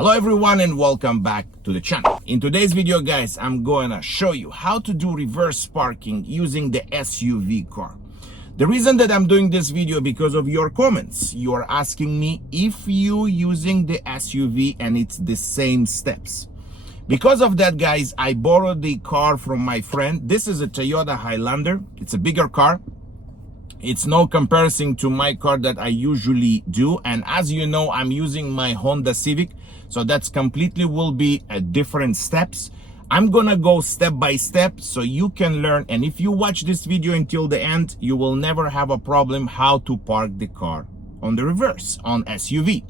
Hello everyone and welcome back to the channel. In today's video guys, I'm gonna show you how to do reverse parking using the SUV car. The reason that I'm doing this video because of your comments. You are asking me if you using the SUV and it's the same steps. Because of that guys, I borrowed the car from my friend. This is a Toyota Highlander. It's a bigger car. It's no comparison to my car that I usually do. And as you know, I'm using my Honda Civic. So that's completely will be a different steps. I'm gonna go step by step so you can learn. And if you watch this video until the end, you will never have a problem how to park the car on the reverse on SUV.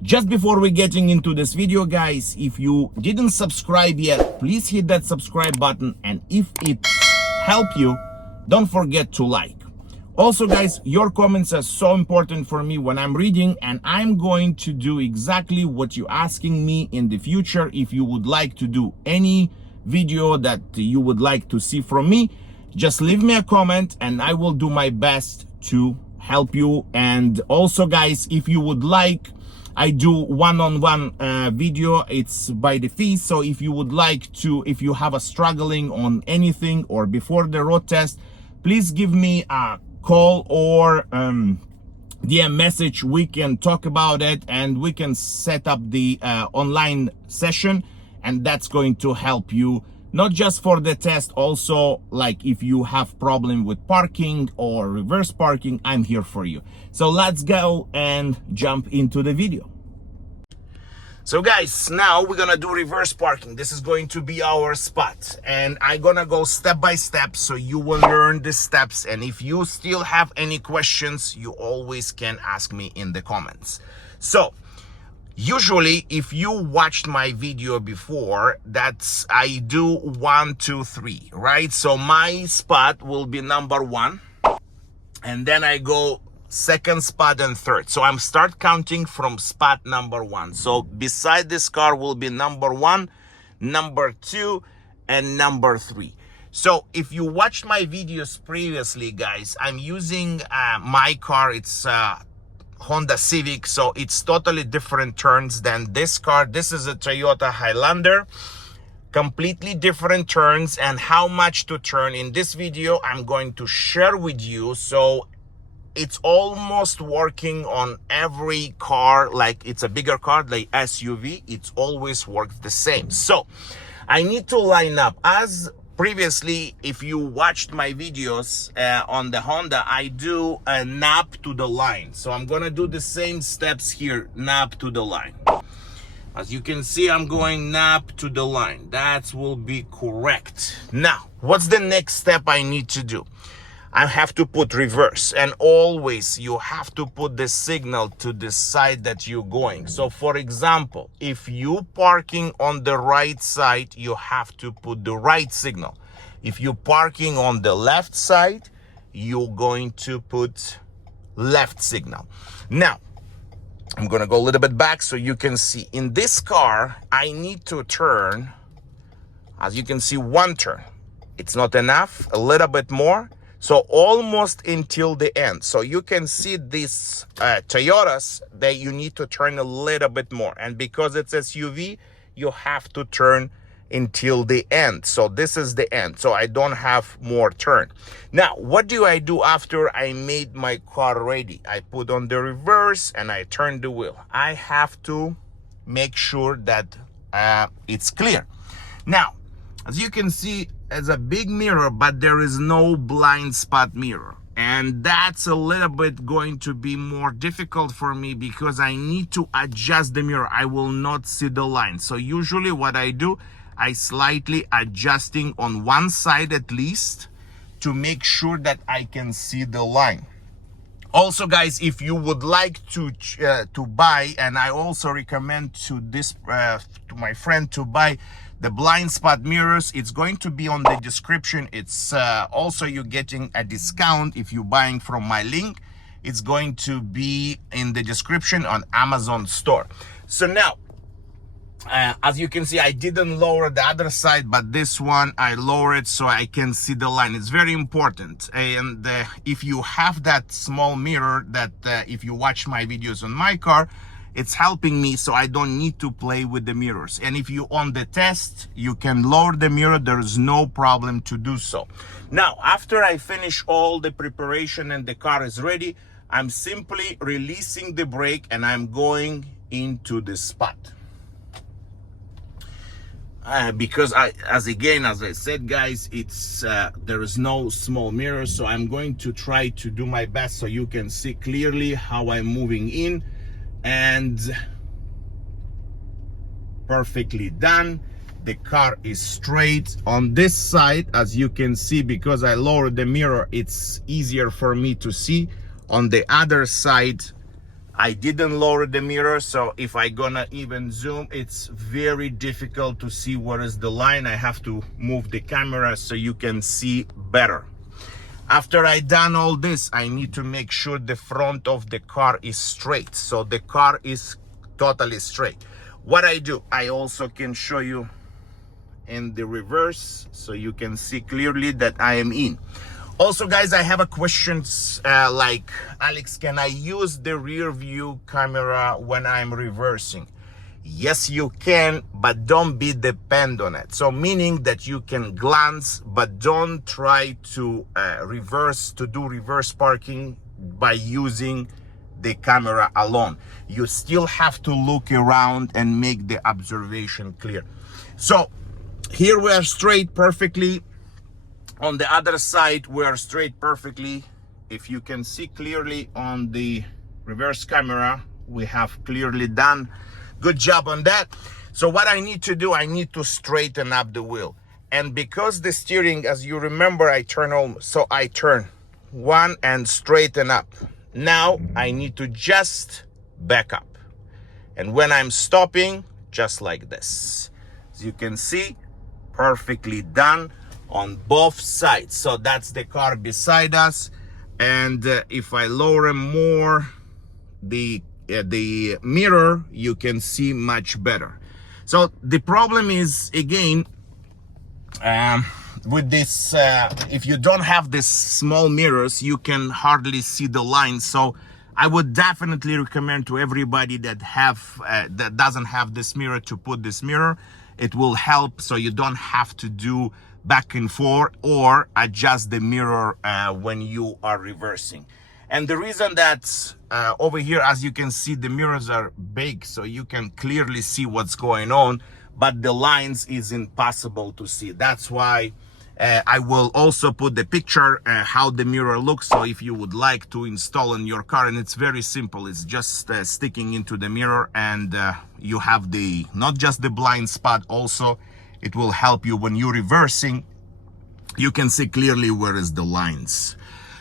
Just before we getting into this video guys, if you didn't subscribe yet, please hit that subscribe button. And if it helped you, don't forget to like. Also guys, your comments are so important for me when I'm reading, and I'm going to do exactly what you're asking me in the future. If you would like to do any video that you would like to see from me, just leave me a comment and I will do my best to help you. And also guys, if you would like, I do one-on-one video, it's by the fee. So if you would like to, if you have a struggling on anything or before the road test, please give me a call or DM message. We can talk about it and we can set up the online session, and that's going to help you not just for the test, also like if you have problem with parking or reverse parking, I'm here for you. So let's go and jump into the video. So guys, now we're gonna do reverse parking. This is going to be our spot, and I'm gonna go step by step so you will learn the steps. And if you still have any questions, you always can ask me in the comments. So usually if you watched my video before, that's I do 1, 2, 3, right? So my spot will be number 1, and then I go second spot and third. So I'm start counting from spot number 1. So beside this car will be number 1, number 2, and number 3. So if you watched my videos previously guys, I'm using my car. It's Honda Civic, so it's totally different turns than this car. This is a Toyota Highlander, completely different turns. And how much to turn in this video I'm going to share with you. So it's almost working on every car, like it's a bigger car, like SUV, it's always works the same. So I need to line up. As previously, if you watched my videos on the Honda, I do a nap to the line. So I'm gonna do the same steps here, nap to the line. As you can see, I'm going nap to the line. That will be correct. Now, what's the next step I need to do? I have to put reverse, and always you have to put the signal to the side that you're going. So for example, if you parking on the right side, you have to put the right signal. If you're parking on the left side, you're going to put left signal. Now, I'm gonna go a little bit back so you can see. In this car, I need to turn, as you can see, 1 turn. It's not enough, a little bit more. So almost until the end. So you can see these Toyotas that you need to turn a little bit more. And because it's SUV, you have to turn until the end. So this is the end. So I don't have more turn. Now, what do I do after I made my car ready? I put on the reverse and I turn the wheel. I have to make sure that it's clear. Now, as you can see, it's a big mirror, but there is no blind spot mirror. And that's a little bit going to be more difficult for me because I need to adjust the mirror. I will not see the line. So usually what I do, I slightly adjusting on one side at least to make sure that I can see the line. Also guys, if you would like to buy, and I also recommend to this to my friend to buy the blind spot mirrors, it's going to be on the description. It's also you're getting a discount if you're buying from my link. It's going to be in the description on Amazon store. So now, as you can see, I didn't lower the other side, but this one I lower it so I can see the line. It's very important. And if you have that small mirror that if you watch my videos on my car, it's helping me so I don't need to play with the mirrors. And if you on the test, you can lower the mirror. There is no problem to do so. Now, after I finish all the preparation and the car is ready, I'm simply releasing the brake and I'm going into the spot. Because as I said, guys, it's there is no small mirror, so I'm going to try to do my best so you can see clearly how I'm moving in. And perfectly done. The car is straight on this side, as you can see. Because I lowered the mirror, it's easier for me to see. On the other side, I didn't lower the mirror, so if I gonna even zoom, it's very difficult to see what is the line. I have to move the camera so you can see better. After I done all this, I need to make sure the front of the car is straight. So the car is totally straight. What I do, I also can show you in the reverse so you can see clearly that I am in. Also, guys, I have a question like, Alex, can I use the rear view camera when I'm reversing? Yes, you can, but don't be dependent on it. So meaning that you can glance, but don't try to do reverse parking by using the camera alone. You still have to look around and make the observation clear. So here we are straight perfectly. On the other side, we are straight perfectly. If you can see clearly on the reverse camera, we have clearly done. Good job on that. So what I need to do, I need to straighten up the wheel. And because the steering, as you remember, I turn one and straighten up. Now I need to just back up. And when I'm stopping, just like this. As you can see, perfectly done on both sides. So that's the car beside us. And if I lower more the mirror, you can see much better. So the problem is, again, with this, if you don't have these small mirrors, you can hardly see the lines. So I would definitely recommend to everybody that doesn't have this mirror to put this mirror. It will help so you don't have to do back and forth or adjust the mirror when you are reversing. And the reason that over here, as you can see, the mirrors are big, so you can clearly see what's going on, but the lines is impossible to see. That's why I will also put the picture how the mirror looks. So if you would like to install in your car, and it's very simple, it's just sticking into the mirror, and you have not just the blind spot, also it will help you when you're reversing. You can see clearly where is the lines.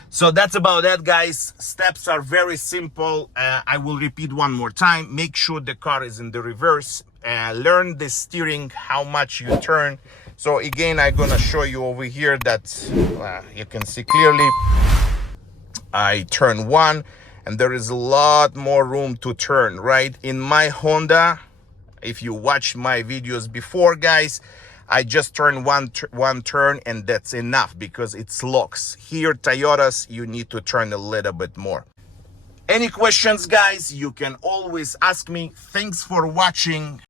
So that's about that, guys. Steps are very simple. I will repeat one more time. Make sure the car is in the reverse. Learn the steering, how much you turn. So again, I'm gonna show you over here that you can see clearly. I turn one, and there is a lot more room to turn, right? In my Honda, if you watched my videos before, guys, I just turn one turn and that's enough because it's locks. Here, Toyotas, you need to turn a little bit more. Any questions, guys, you can always ask me. Thanks for watching.